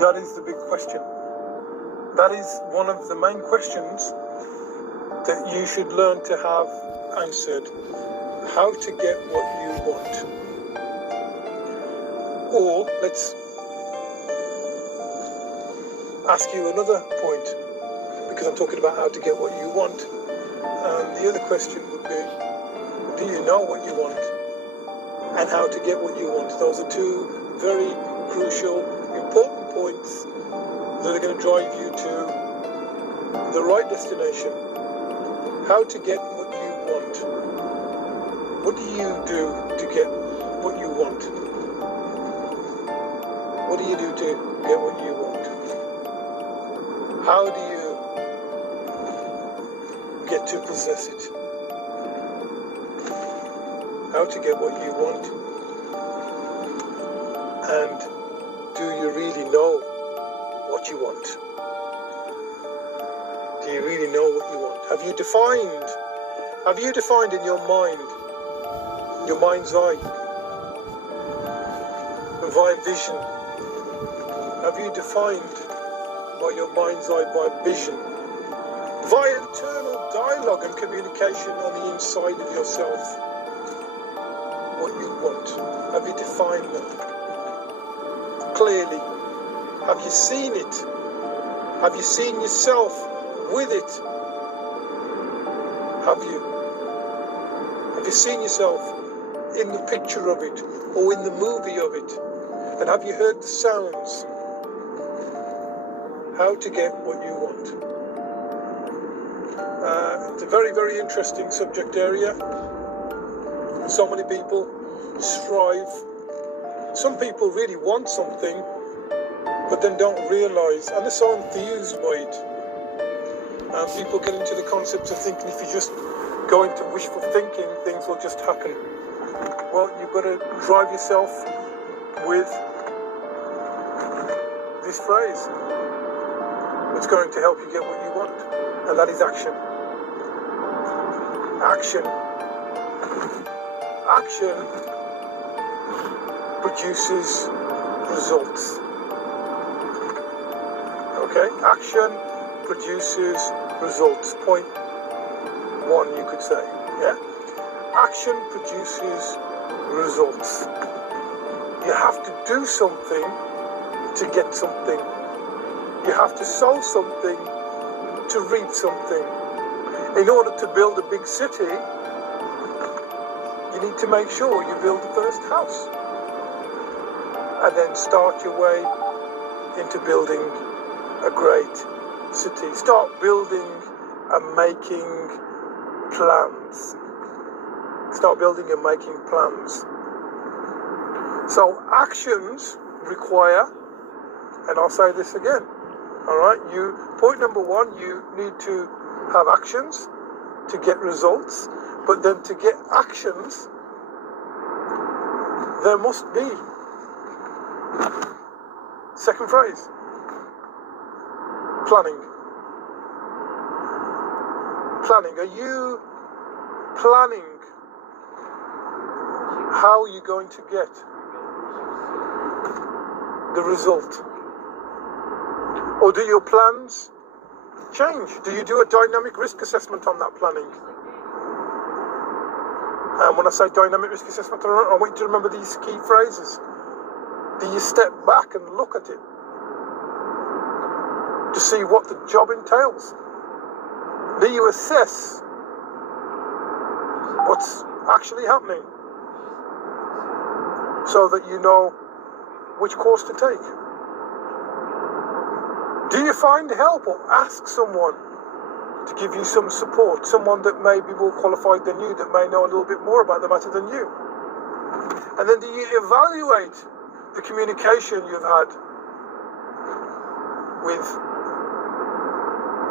That is the big question. That is one of the main questions that you should learn to have answered. How to get what you want. Or let's ask you another point, because I'm talking about how to get what you want. The other question would be, do you know what you want? And how to get what you want. Those are two very crucial, important points that are going to drive you to the right destination. How to get what you want. What do you do to get what you want? What do you do to get what you want? How do you get to possess it? How to get what you want? And do you really know what you want? Do you really know what you want? Have you defined in your mind's eye, via vision? Have you defined by your mind's eye, by vision, via internal dialogue and communication on the inside of yourself, what you want? Have you defined them clearly? Have you seen it? Have you seen yourself with it? Have you seen yourself in the picture of it, or in the movie of it? And have you heard the sounds? How to get what you want. It's a very, very interesting subject area. So many people strive. Some people really want something, but then don't realise, and they're so enthused by it. And people get into the concepts of thinking if you just go into wishful thinking, things will just happen. Well, you've got to drive yourself with this phrase. It's going to help you get what you want, and that is action. Action. Action produces results. Okay? Action produces results. Point one, you could say. Yeah? Action produces results. You have to do something to get something. You have to sow something to reap something. In order to build a big city, you need to make sure you build the first house. And then start your way into building a great city. Start building and making plans. Start building and making plans. So actions require, and I'll say this again, all right, point number one, you need to have actions to get results, but then to get actions, there must be. Second phrase, planning. Planning. Are you planning how you're going to get the result? Or do your plans change? Do you do a dynamic risk assessment on that planning? And when I say dynamic risk assessment, I want you to remember these key phrases. Do you step back and look at it to see what the job entails? Do you assess what's actually happening so that you know which course to take? Do you find help or ask someone to give you some support? Someone that may be more qualified than you, that may know a little bit more about the matter than you? And then do you evaluate the communication you've had with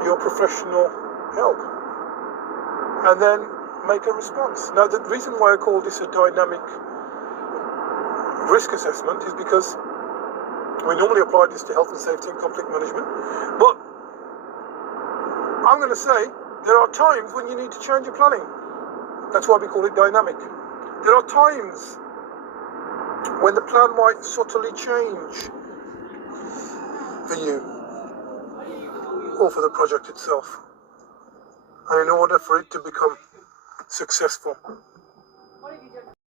your professional help? And then make a response. Now, the reason why I call this a dynamic risk assessment is because we normally apply this to health and safety and conflict management, but I'm going to say there are times when you need to change your planning. That's why we call it dynamic. There are times when the plan might subtly change. for you or for the project itself. And in order for it to become successful,